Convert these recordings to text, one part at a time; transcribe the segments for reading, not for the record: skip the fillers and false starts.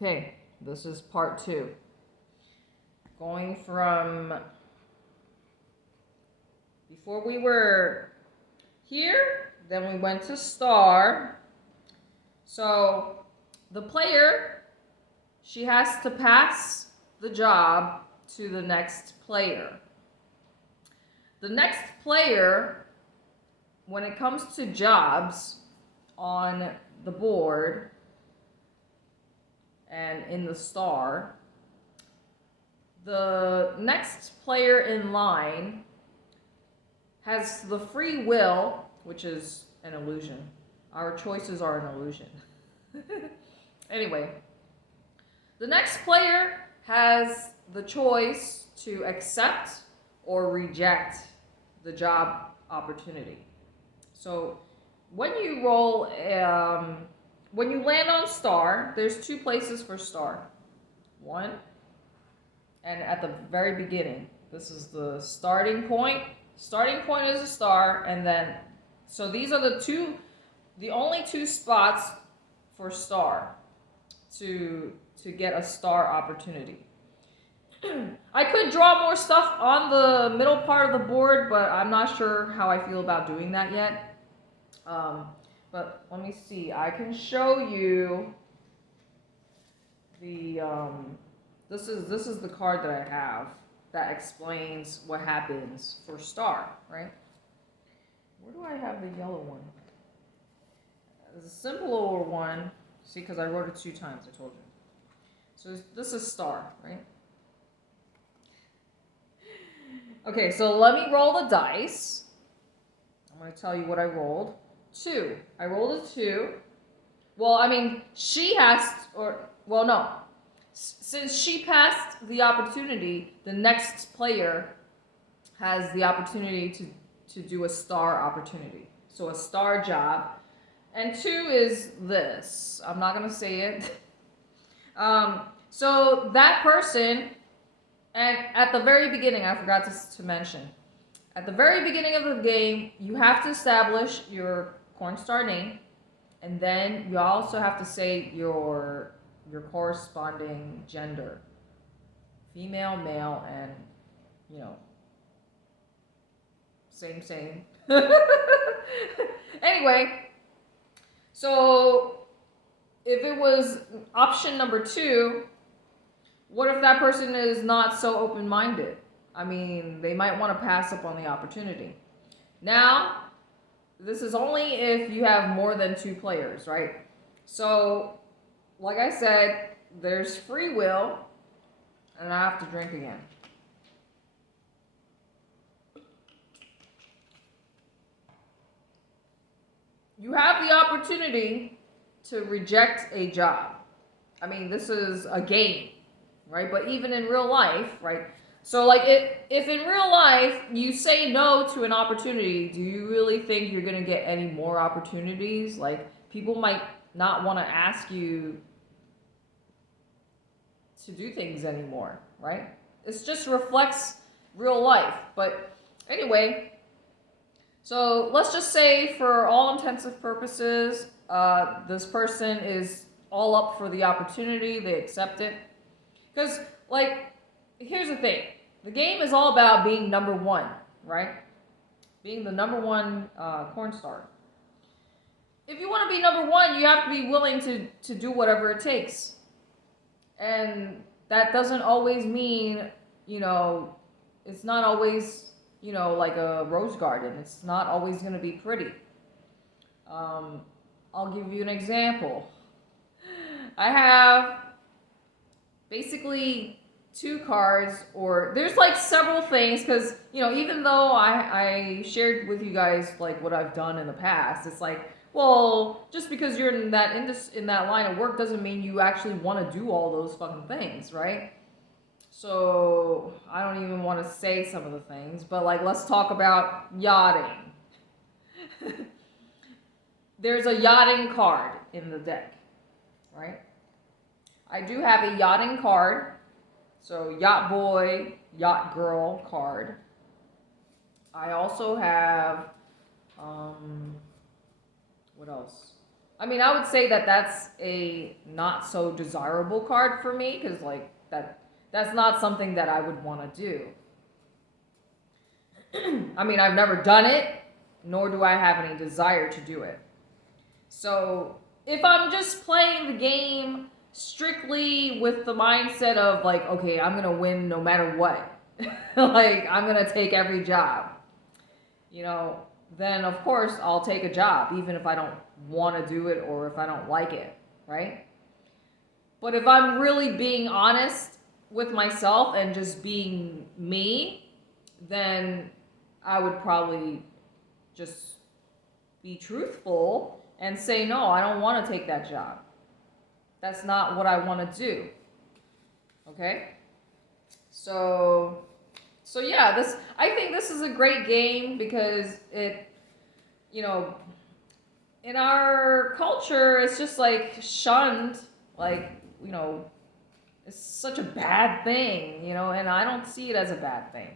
Okay, this is part 2. Going from before we were here, then we went to star. So the player, she has to pass the job to the next player. The next player, when it comes to jobs on the board and in the star, the next player in line has the free will, which is an illusion. Our choices are an illusion. Anyway, the next player has the choice to accept or reject the job opportunity. So when you roll, when you land on star, there's 2 places for star. One, and at the very beginning, this is the starting point. Starting point is a star, and then, so these are the only 2 spots for star to get a star opportunity. I could draw more stuff on the middle part of the board, but I'm not sure how I feel about doing that yet. But let me see. I can show you the this is the card that I have that explains what happens for star, right? Where do I have the yellow one? There's a simpler one. See, because I wrote it 2 times, I told you. So this is star, right? Okay, so let me roll the dice. I'm going to tell you what I rolled. 2. I rolled a 2. Well, I mean, she has, well, no. Since she passed the opportunity, the next player has the opportunity to do a star opportunity. So a star job. And 2 is this. I'm not going to say it. So that person, and at the very beginning, I forgot to mention, at the very beginning of the game, you have to establish your cornstar name, and then you also have to say your corresponding gender. Female, male, and, you know, same. Anyway, so if it was option number 2, what if that person is not so open-minded? I mean, they might want to pass up on the opportunity. Now, this is only if you have more than 2 players, right? So, like I said, there's free will, and I have to drink again. You have the opportunity to reject a job. I mean, this is a game, right? But even in real life, right? So, like, if in real life you say no to an opportunity, do you really think you're going to get any more opportunities? Like, people might not want to ask you to do things anymore, right? It just reflects real life. But anyway, so let's just say for all intensive purposes, this person is all up for the opportunity. They accept it. Because, like, here's the thing. The game is all about being number 1, right? Being the number 1 cornstar. If you want to be number 1, you have to be willing to do whatever it takes. And that doesn't always mean, you know, it's not always, you know, like a rose garden. It's not always going to be pretty. I'll give you an example. I have basically 2 cards, or there's like several things, because, you know, even though I shared with you guys like what I've done in the past, it's like, well, just because you're in that line of work doesn't mean you actually want to do all those fucking things, right? So I don't even want to say some of the things, but like, let's talk about yachting. There's a yachting card in the deck, right? I do have a yachting card, so yacht boy, yacht girl card. I also have, what else? I mean, I would say that that's a not so desirable card for me because like that's not something that I would want to do. I mean, I've never done it, nor do I have any desire to do it. So if I'm just playing the game strictly with the mindset of like, okay, I'm gonna win no matter what, like I'm gonna take every job, you know, then of course I'll take a job even if I don't want to do it or if I don't like it, right? But if I'm really being honest with myself and just being me, then I would probably just be truthful and say, no, I don't want to take that job. That's not what I want to do. Okay? So yeah, I think this is a great game because it, you know, in our culture, it's just like shunned, like, you know, it's such a bad thing, you know, and I don't see it as a bad thing.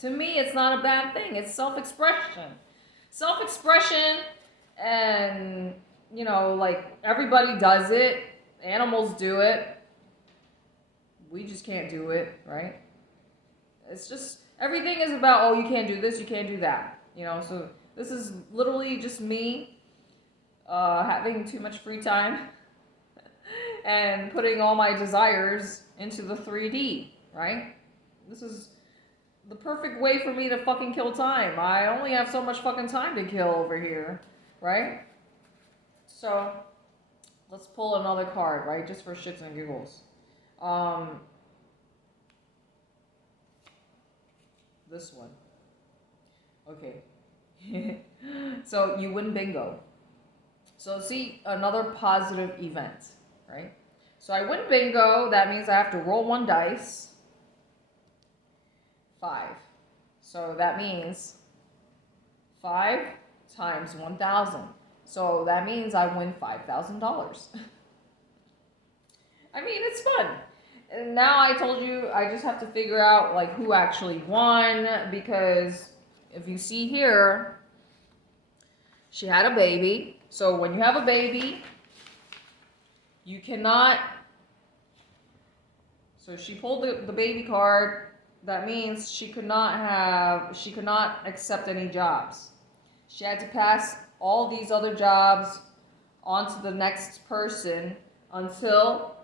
To me, it's not a bad thing. It's self-expression. Self-expression, and, you know, like, everybody does it. Animals do it. We just can't do it, right? It's just, everything is about, oh, you can't do this, you can't do that. You know, so this is literally just me having too much free time and putting all my desires into the 3D, right? This is the perfect way for me to fucking kill time. I only have so much fucking time to kill over here, right? So, let's pull another card, right? Just for shits and giggles. This one. Okay. So, you win bingo. So, see, another positive event, right? So, I win bingo. That means I have to roll one dice. 5. So that means 5 times 1,000. So that means I win $5,000. I mean, it's fun. And now I told you I just have to figure out like who actually won, because if you see here, she had a baby. So when you have a baby, you cannot. So she pulled the baby card. That means she could not accept any jobs. She had to pass all these other jobs on to the next person until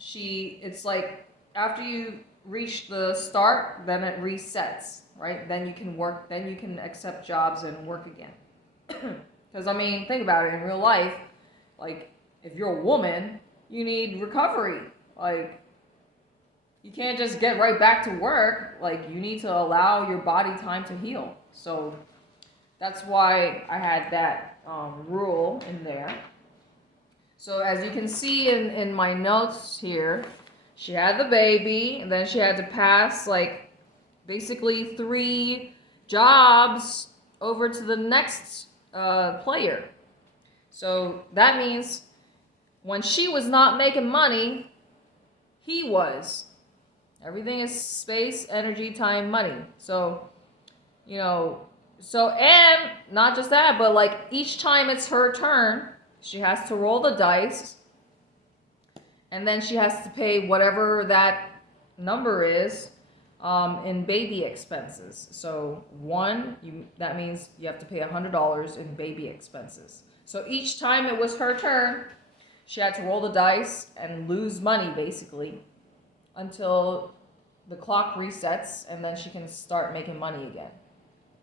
it's like after you reach the start, then it resets, right? Then you can accept jobs and work again. Because I mean, think about it, in real life, like if you're a woman, you need recovery. Like, you can't just get right back to work. Like, you need to allow your body time to heal. So that's why I had that rule in there. So as you can see in my notes here, she had the baby, and then she had to pass like basically 3 jobs over to the next player. So that means when she was not making money, he was. Everything is space, energy, time, money. So, you know, and not just that, but like each time it's her turn, she has to roll the dice, and then she has to pay whatever that number is in baby expenses. So that means you have to pay $100 in baby expenses. So each time it was her turn, she had to roll the dice and lose money basically, until the clock resets, and then she can start making money again,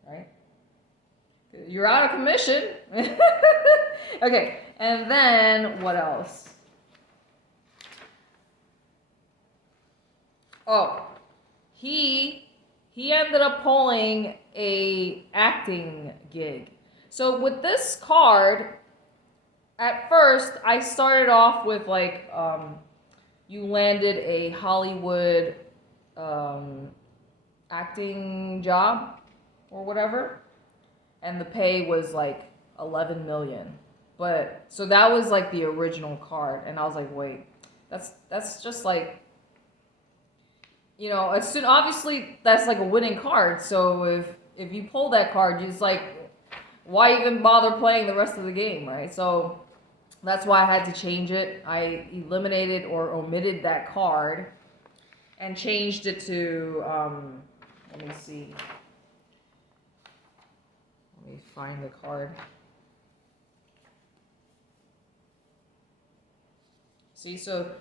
right? You're out of commission. Okay, and then what else? Oh, he ended up pulling a acting gig. So with this card, at first I started off with like you landed a Hollywood acting job or whatever, and the pay was like 11 million. But so that was like the original card, and I was like, wait, that's just like, you know, obviously that's like a winning card. So if you pull that card, it's like, why even bother playing the rest of the game, right? So That's why I had to change it. I eliminated or omitted that card and changed it to, let me see. Let me find the card. See, so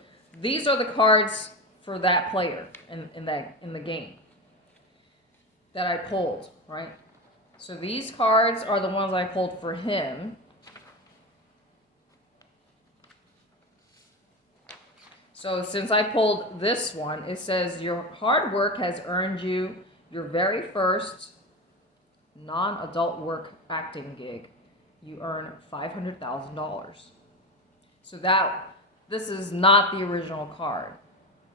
these are the cards for that player in the game that I pulled, right? So these cards are the ones I pulled for him. So since I pulled this one, it says your hard work has earned you your very first non-adult work acting gig. You earn $500,000. So this is not the original card.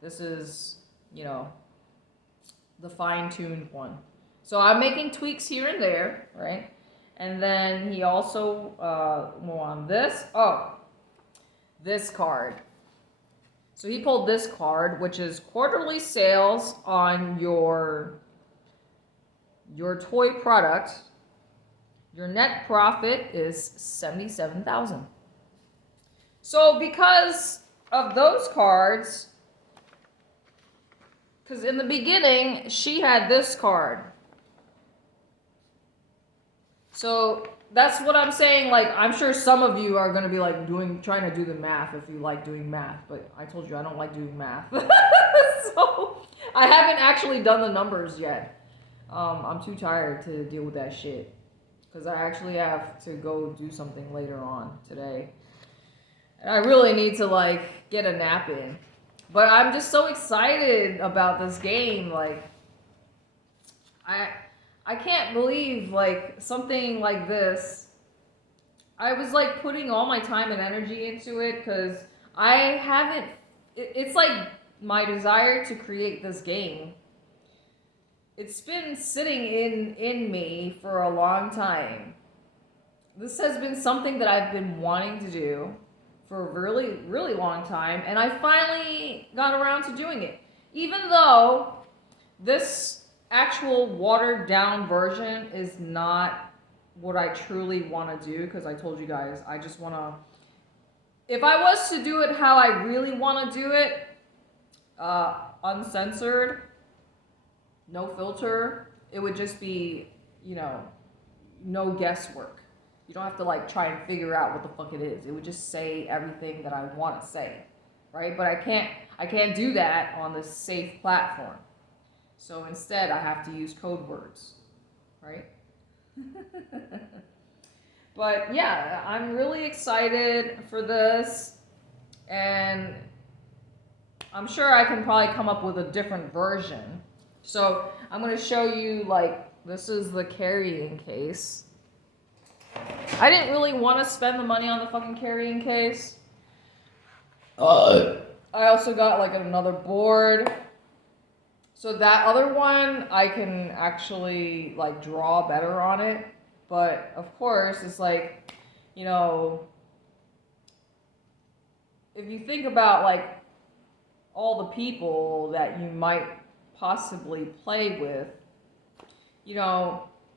This is, the fine-tuned one. So I'm making tweaks here and there, right? And then he also, on this, this card. So he pulled this card, which is quarterly sales on your toy product. Your net profit is $77,000. So because of those cards, because in the beginning she had this card. So that's what I'm saying. Like, I'm sure some of you are going to be like trying to do the math if you like doing math, but I told you I don't like doing math. So I haven't actually done the numbers yet. I'm too tired to deal with that shit because I actually have to go do something later on today. And I really need to get a nap in. But I'm just so excited about this game. Like, I can't believe something like this. I was putting all my time and energy into it because I haven't. It's like my desire to create this game. It's been sitting in me for a long time. This has been something that I've been wanting to do for a really, really long time, and I finally got around to doing it. Even though this actual watered down version is not what I truly want to do, because I told you guys I just want to, if I was to do it how I really want to do it, uncensored, no filter, it would just be, no guesswork. You don't have to try and figure out what the fuck it is. It would just say everything that I want to say, right? But I can't do that on this safe platform. So instead, I have to use code words, right? But yeah, I'm really excited for this, and I'm sure I can probably come up with a different version. So I'm going to show you, this is the carrying case. I didn't really want to spend the money on the fucking carrying case. I also got another board. So that other one, I can actually draw better on it. But of course, it's if you think about all the people that you might possibly play with,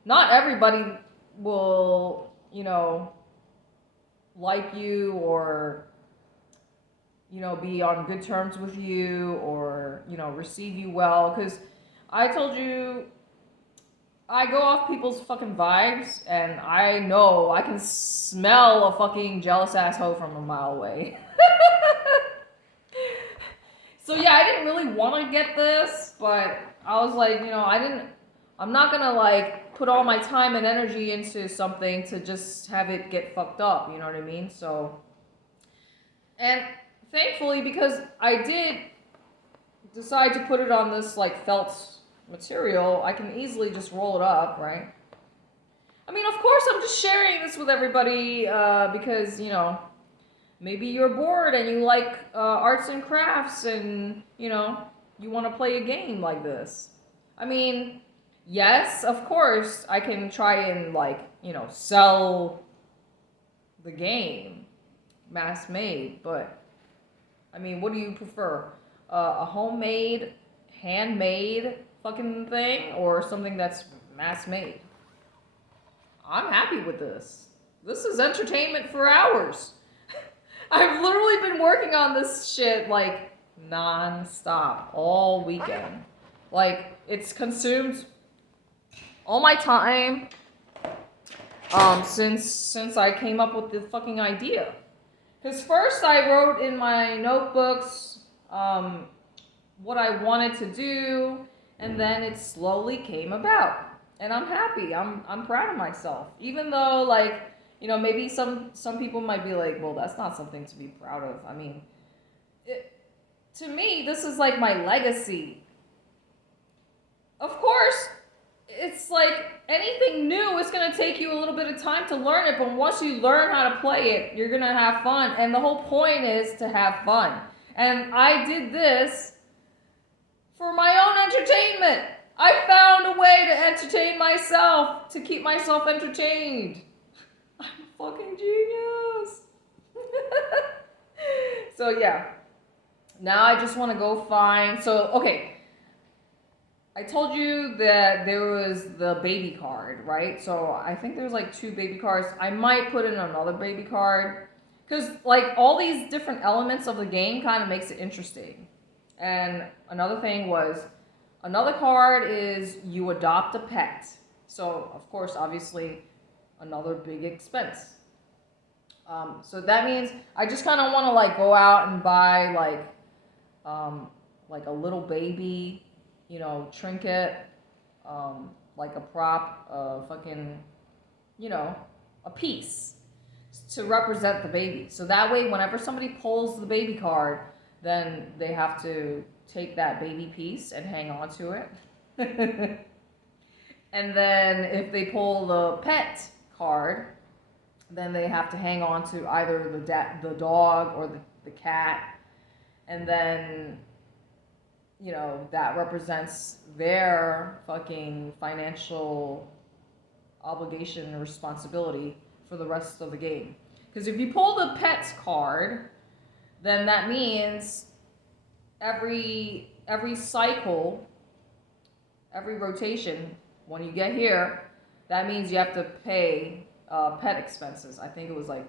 not everybody will, like you or, be on good terms with you or, receive you well. Because I told you, I go off people's fucking vibes, and I know I can smell a fucking jealous asshole from a mile away. So yeah, I didn't really want to get this, but I was I'm not gonna put all my time and energy into something to just have it get fucked up, you know what I mean? So, and thankfully, because I did decide to put it on this felt material, I can easily just roll it up, right? I mean, of course, I'm just sharing this with everybody because, maybe you're bored and you like arts and crafts and, you want to play a game like this. I mean, yes, of course, I can try and sell the game mass made, but I mean, what do you prefer? A homemade, handmade fucking thing or something that's mass made? I'm happy with this. This is entertainment for hours. I've literally been working on this shit like non-stop all weekend. Like it's consumed all my time since I came up with the fucking idea. Because first I wrote in my notebooks what I wanted to do, and then it slowly came about. And I'm happy. I'm proud of myself. Even though like, you know, maybe some people might be like, well, that's not something to be proud of. I mean, to me, this is like my legacy. Of course, it's like anything new, it's going to take you a little bit of time to learn it, but once you learn how to play it, you're going to have fun. And the whole point is to have fun. And I did this for my own entertainment. I found a way to entertain myself, to keep myself entertained. I'm a fucking genius. So yeah. Now I just want to go find, so okay. I told you that there was the baby card, right? So I think there's like 2 baby cards. I might put in another baby card. Because like all these different elements of the game kind of makes it interesting. And another thing was, another card is you adopt a pet. So of course, obviously, another big expense. So that means I just kind of want to like go out and buy like a little baby, you know, trinket, like a prop, fucking, you know, a piece to represent the baby. So that way, whenever somebody pulls the baby card, then they have to take that baby piece and hang on to it. And then if they pull the pet card, then they have to hang on to either the dog or the cat. And then, you know, that represents their fucking financial obligation and responsibility for the rest of the game. Because if you pull the pets card, then that means every cycle, every rotation, when you get here, that means you have to pay pet expenses. I think it was like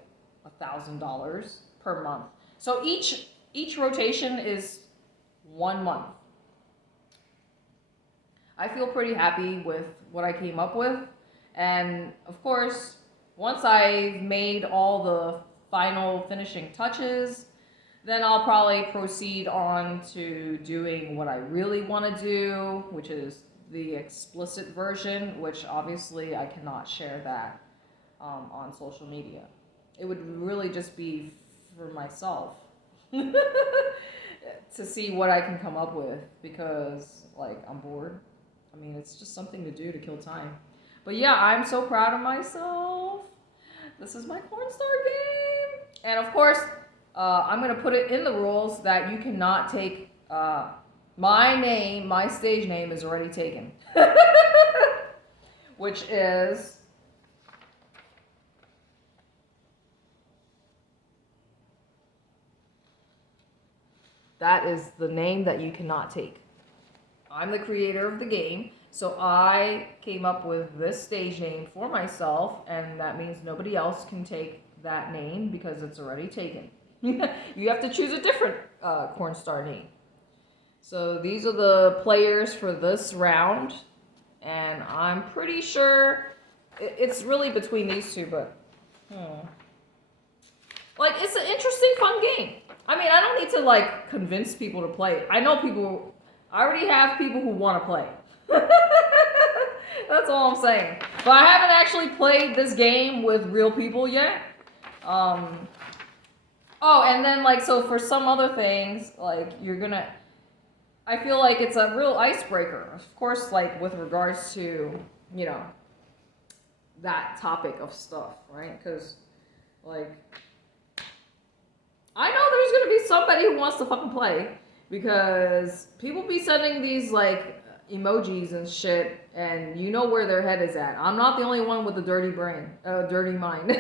$1,000 per month. So each rotation is 1 month. I feel pretty happy with what I came up with. And of course, once I've made all the final finishing touches, then I'll probably proceed on to doing what I really want to do, which is the explicit version, which obviously I cannot share that on social media. It would really just be for myself to see what I can come up with, because like I'm bored. I mean, it's just something to do to kill time. But yeah, I'm so proud of myself. This is my Cornstar game. And of course, I'm going to put it in the rules that you cannot take my name, my stage name is already taken. Which is that is the name that you cannot take. I'm the creator of the game, so I came up with this stage name for myself, and that means nobody else can take that name because it's already taken. You have to choose a different Cornstar name. So these are the players for this round, and I'm pretty sure it's really between these two, but like it's an interesting, fun game. I mean, I don't need to like convince people to play it. I know people. I already have people who want to play. That's all I'm saying. But I haven't actually played this game with real people yet. Oh, and then like, so for some other things, like you're gonna, I feel like it's a real icebreaker. Of course, like with regards to, you know, that topic of stuff, right? Because like, I know there's gonna be somebody who wants to fucking play. Because people be sending these like emojis and shit, and you know where their head is at. I'm not the only one with a dirty brain, dirty mind.